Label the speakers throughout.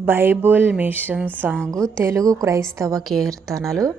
Speaker 1: Bible machine song Telugu క్రైస్తవ కీర్తనలు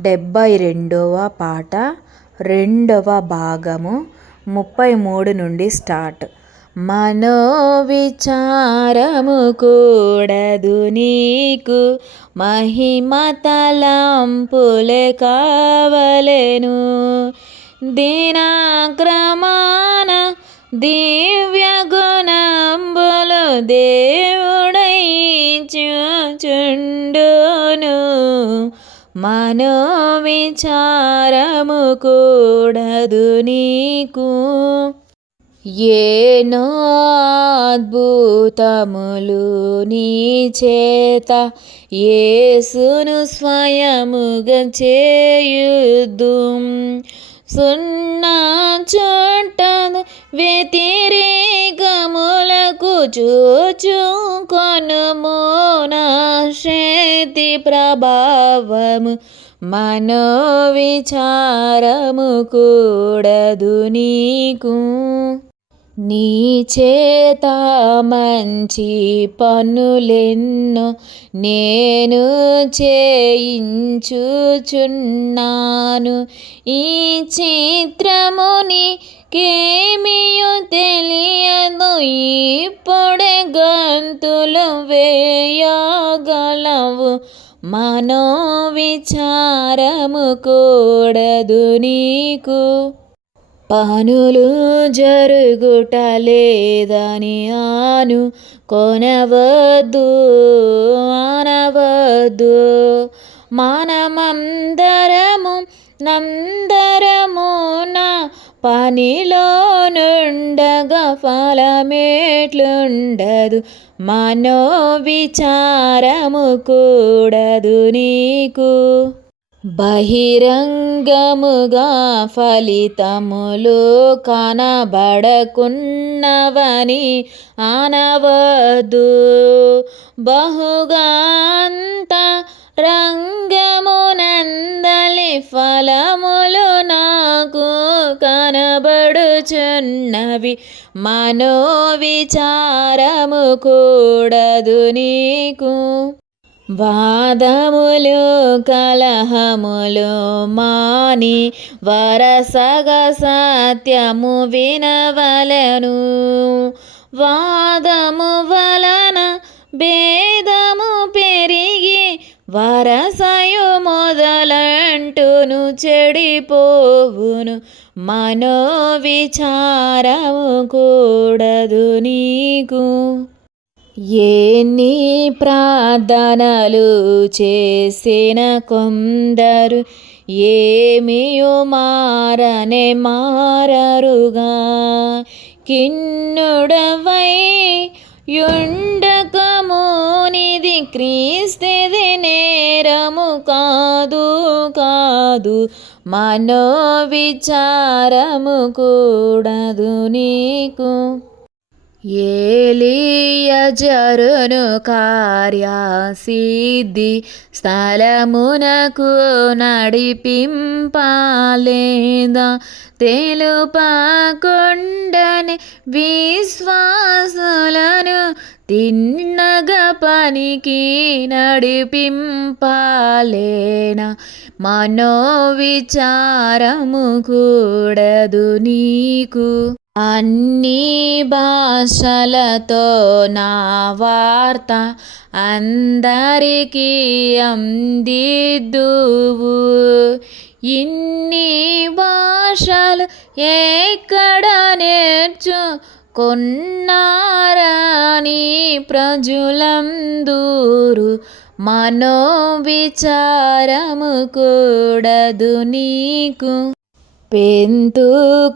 Speaker 1: డెబ్భై రెండవ పాట రెండవ భాగము ముప్పై మూడు నుండి స్టార్ట్. మనోవిచారము కూడదు నీకు మహిమ తలంపులే కావలెను. దినాక్రమాన దివ్య గుణంబులు దేవుడైచుచుండును మనోవిచారము కూడదు నీకు. ఏనో అద్భుతములు నీ చేత ఏసును స్వయముగా చేయుద్దు సున్నా చోటను వ్యతిరేకములకు చూచు కొనుమోనా శక్తి ప్రభావము. మనోవిచారము కూడదు నీకు. నీ చేత మంచి పనులెన్నో నేను చేయించుచున్నాను. ఈ చిత్రముని కేమియో తెలియదు. ఇప్పుడే గంతులు వేయగలవు. మనోవిచారము కూడదు నీకు. పనులు జరుగుట లేదని ఆను కొనవద్దు అనవద్దు మనమందరము నందరము నా పనిలో నుండగా ఫలమేట్లుండదు. మనో విచారము కూడదు నీకు. బహిరంగముగా ఫలితములు కనబడకున్నవని అనవద్దు బహుగాంత రంగమునందలి ఫలములు నాకు కనబడుచున్నవి. మనోవిచారము కూడదు నీకు. వాదములు కలహములు మాని వరసగా సత్యము వినవలను. వాదము వలన భేదము పెరిగి వరసయు మొదలంటును చెడిపోవును. మనో విచారము కూడదు నీకు. ఎన్ని ప్రార్థనలు చేసిన కొందరు ఏమియో మారనే మారరుగా. కిన్నుడవై యుండకమునిది క్రీస్తుది నేరము కాదు కాదు మనో విచారము కూడదు నీకు. ఏలియజరును కార్యాసిద్ధి స్థలమునకు నడిపింపాలేదా? తెలుపకుండని విశ్వాసులను తిన్నగ పనికి నడిపింపాలేనా? మనోవిచారము కూడదు నీకు. అన్ని భాషలతో నా వార్త అందరికీ అందిద్దువు. ఇన్ని భాషలు ఎక్కడ నేర్చు కొన్నారాని ప్రజలందూరు? మనోవిచారము కూడదు నీకు. పెంతు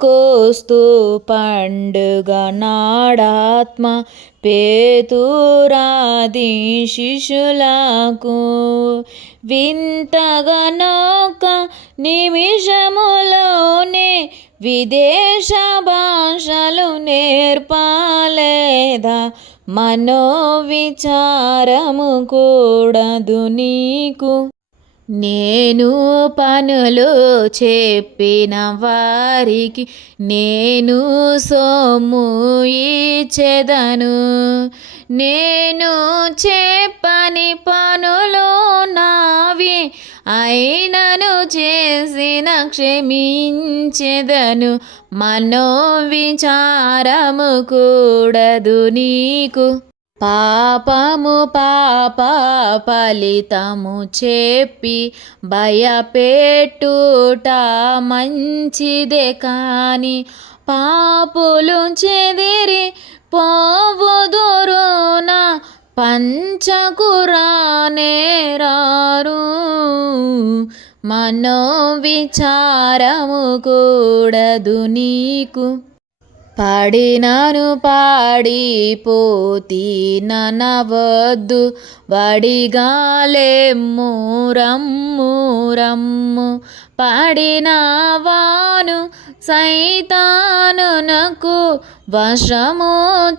Speaker 1: కోస్తూ పండుగ నాడాత్మ పేతురాది శిశులకు వింతగనొక నిమిషములోనే విదేశ భాషలు నేర్పాలేదా? మనోవిచారము కూడదు నీకు. నేను పనులు చెప్పిన వారికి నేను సొమ్ము ఇచ్చేదను. నేను చెప్పని పనులు నావి అయినను చేసిన క్షమించెదను. మనోవిచారము కూడదు నీకు. పాపము పాప ఫలితము చెప్పి భయపెట్టుట మంచిదే కాని పాపులు చెదిరి పోవుదురున పంచకురానేరారు మనోవిచారము కూడదు నీకు. పాడినాను పాడిపోతి ననవద్దు వడిగాలెమ్ము రమ్ము పాడినావాను సైతాను నాకు వశము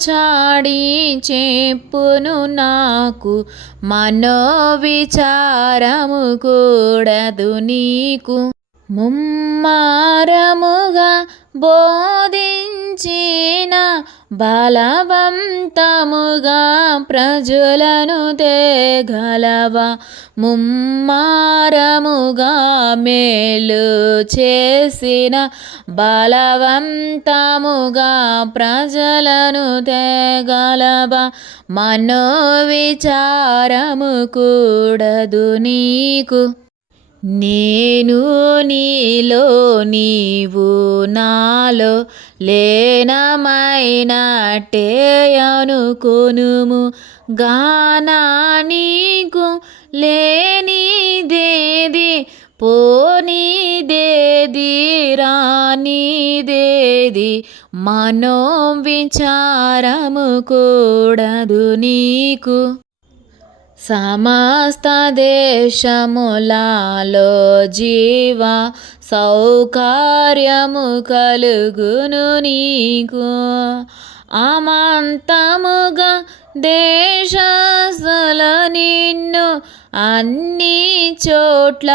Speaker 1: చాడి చెప్పును నాకు మనోవిచారము కూడదు నీకు. ముమ్మారముగా బోధించిన బలవంతముగా ప్రజలను తేగలవ? ముమ్మారముగా మేలు చేసిన బలవంతముగా ప్రజలను తేగలవ? మనోవిచారము కూడదు నీకు. నేను నీలో నీవు నాలో లేనమైనట్టే అనుకొనుము. గానా నీకు లేనిదేది పోనీదేది రానిదేది మనోవిచారము కూడదు నీకు. సమస్త దేశములలో జీవ సౌకార్యము కలుగును నీకు. అమంతముగా దేశస్తుల నిన్ను అన్ని చోట్ల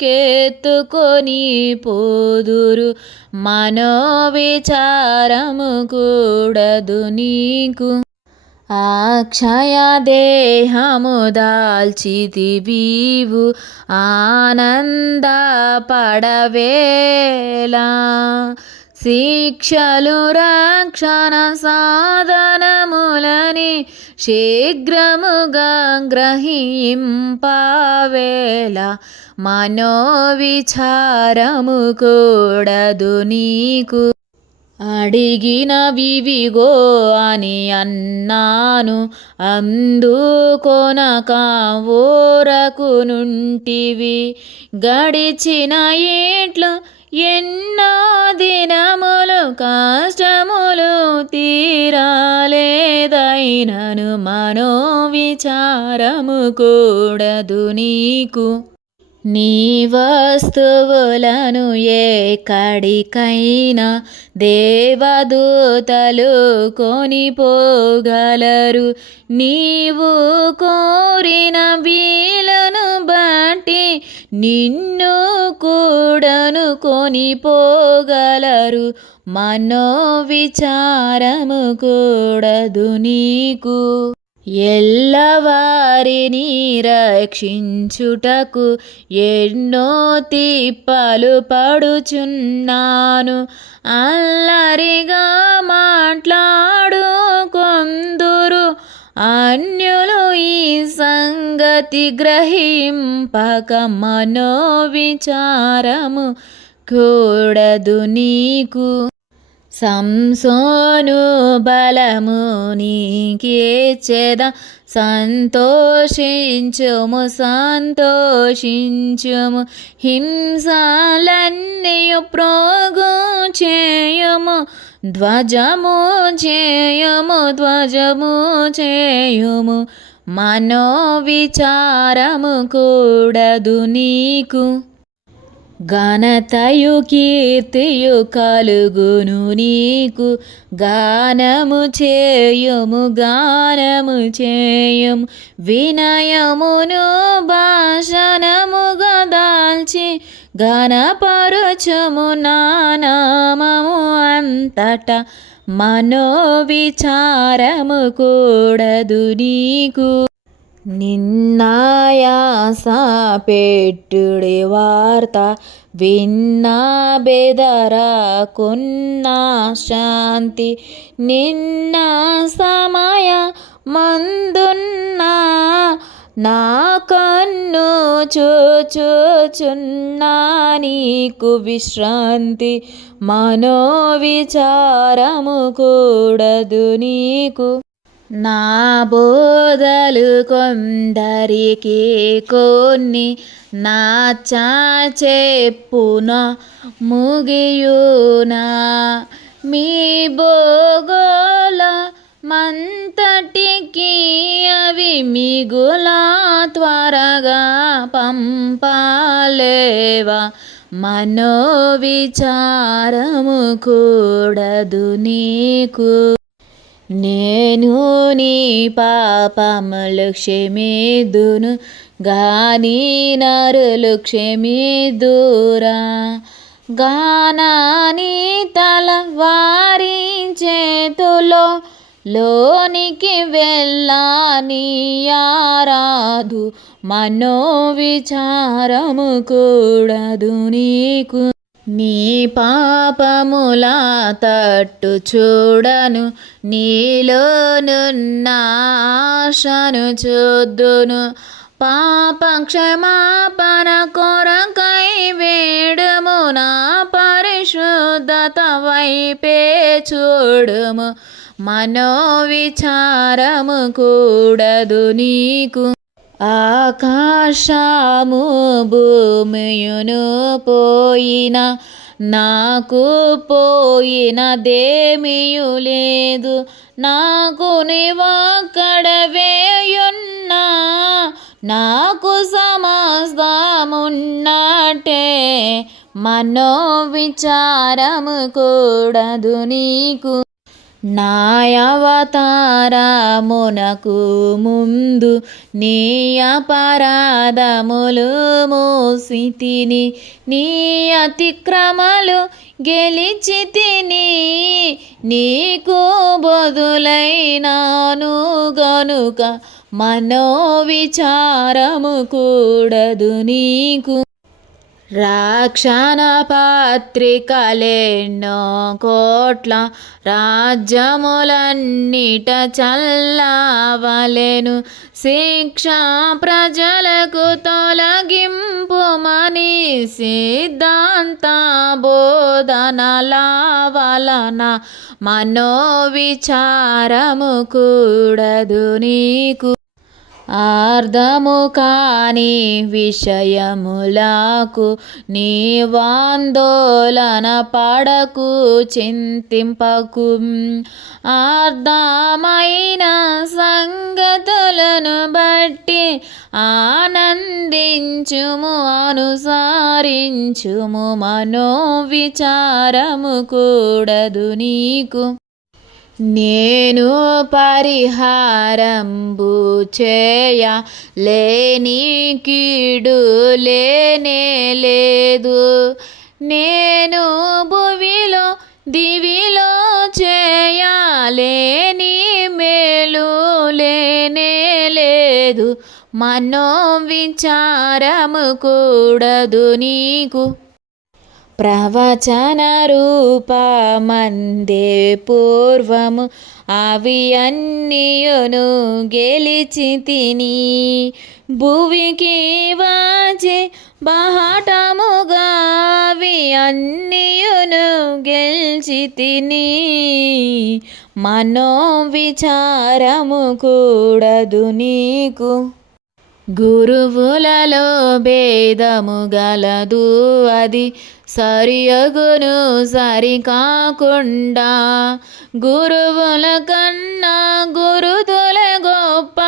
Speaker 1: కెత్తుకొని పోదురు. మనోవిచారము కూడదు నీకు. అక్షయ దేహము దాల్చితివీవు ఆనంద పడవేలా శిక్షలు రక్షణ సాధనములని శీఘ్రముగా గ్రహింపవేళ. మనోవిచారము కూడదు నీకు. అడిగిన వివిగో అని అన్నాను. అందుకొనక ఓరకు నుంటివి. గడిచిన ఏట్లు ఎన్నో దినములు కష్టములు తీరాలేదైనను మనోవిచారము కూడదు నీకు. నీ వస్తువులను ఎక్కడికైనా దేవదూతలు కొనిపోగలరు. నీవు కోరిన వీలను బట్టి నిన్ను కూడను కొనిపోగలరు. మనోవిచారము కూడదు నీకు. ఎల్లవారిని రక్షించుటకు ఎన్నో తిప్పలు పడుచున్నాను. అల్లరిగా మాట్లాడు కొందురు అన్యులు ఈ సంగతి గ్రహింపక మనోవిచారము కూడదు నీకు. సంసోను బలము నీకేచెద సంతోషించుము సంతోషించుము. హింసలన్నీయు ప్రోగు చేయుము ధ్వజము చేయుము ధ్వజము చేయుము. మనోవిచారము కూడదు నీకు. ఘనతయు కీర్తియు కలుగును నీకు. గానము చేయుము గానము చేయుము వినయమును భాషణముగా దాల్చి ఘనపరచుము నానామము అంతట. మనోవిచారము కూడదు నీకు. నిన్నాయాస పెట్టుడి వార్త విన్నా బెదరా కొన్నా శాంతి నిన్న సమయ మందున్నా నా కన్ను చూచుచున్నా నీకు విశ్రాంతి మనోవిచారము కూడదు నీకు. నా బోధలు కొందరికి కొన్ని నాచా చెప్పున ముగియునా. మీ బోగోల మంతటికి అవి మిగులా త్వరగా పంపాలేవా. మనోవిచారము కూడదు నీకు. నేను నీ పాపములు క్షమిదును గాని నరులు క్షమిదురా. గానాని తల వారి చేతులో లోనికి మనో విచారము కూడదు నీకు. నీ పాపముల తట్టు చూడను నీలోనున్న ఆశను చూద్దును. పాప క్షమాపణ కొరకై వేడుము నా పరిశుద్ధత వైపే చూడుము. మనోవిచారము కూడదు నీకు. ఆకాశము భూమియును పోయిన నాకు పోయినదేమియు లేదు. నాకు నీవక్కడ వేయున్నా నాకు సమస్తమున్నట్టే. మనోవిచారము కూడదు నీకు. నాయవతారమునకు ముందు నీ అపరాధములు మోసితిని నీ అతిక్రమలు గెలిచి తిని నీకు బదులైనాను గనుక మనోవిచారము కూడదు నీకు. రక్షణ పత్రికలెన్నో కోట్ల రాజ్యములన్నిట చల్లవలెను. శిక్ష ప్రజలకు తొలగింపుమని సిద్ధాంత బోధన వలన మనోవిచారము కూడదు నీకు. అర్థము కాని విషయములకు నీవాందోళన పడకు చింతింపకు. అర్థమైన సంగతులను బట్టి ఆనందించుము అనుసారించుము మనోవిచారము కూడదు నీకు. నేను పరిహారంబు చేయ లేని కీడు లేనే లేదు. నేను భువిలో దివిలో చేయలేని మేలు లేనే లేదు. మనో విచారము కూడదు నీకు. ప్రవచన రూపమందే పూర్వము. అవి అన్నియును గెలిచి తిని భువికి వాచి బహటముగా అవి అన్నియును గెలిచి తిని మనో విచారము కూడదు నీకు. గురువులలో భేదము గలదు అది సరియగును సరి కాకుండా గురువుల కన్నా గురుతుల గొప్ప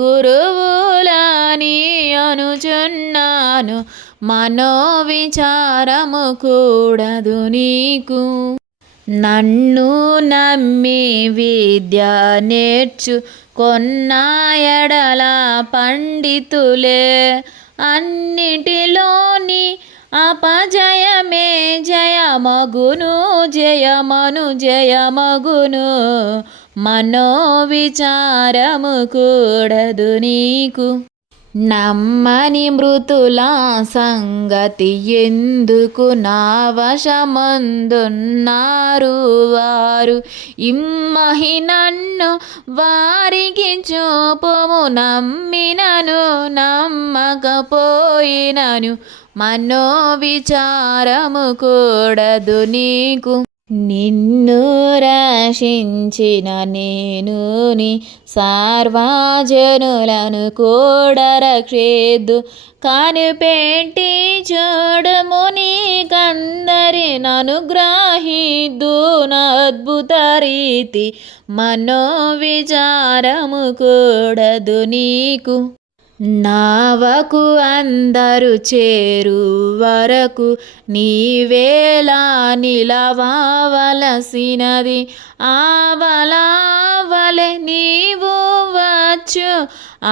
Speaker 1: గురువులని అనుచున్నాను. మనోవిచారము కూడదు నీకు. నన్ను నమ్మి విద్య నేర్చు కొన్నాయడల పండితులే. అన్నిటిలోని అపజయమే జయమగును జయమను జయమగును. మనోవిచారము కూడదు నీకు. నమ్మని మృతుల సంగతి ఎందుకు నా వశమందున్నారు వారు? ఇమ్మహి నన్ను వారికి చూపము నమ్మినను నమ్మకపోయినను. మనోవిచారము కూడదు నీకు. నిన్ను రాశించిన నేను నీ సార్వజనులను కూడా రక్షేద్దు. కనిపెట్టి చూడము నీకందరి అనుగ్రహిద్దు అద్భుత రీతి మనోవిచారము కూడదు నీకు. నావకు అందరు చేరు వరకు నీవేలా నిలవలసినది ఆవలావలె నీవు వచ్చు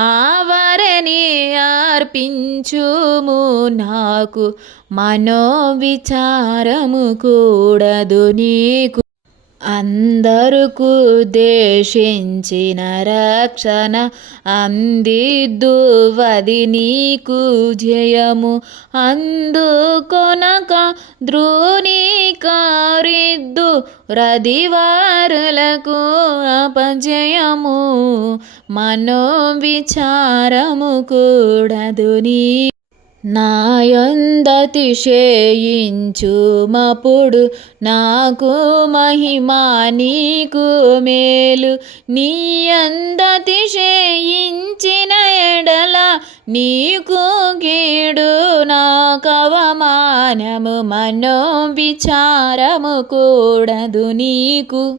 Speaker 1: ఆవరని అర్పించుము నాకు. మనోవిచారము కూడదు నీకు. అందరుకు దేశించిన రక్షణ అందిద్దువది నీకు జయము. అందుకొనక ద్రోణీకారిద్దు రదివారులకు అపజయము. మనోవిచారము కూడదు నీ నాయందతిశయించుమప్పుడు నాకు మహిమా నీకు మేలు. నీ అందతిశయించిన ఎడల నీకు కీడు నాకవమానము మనో విచారము కూడదు నీకు.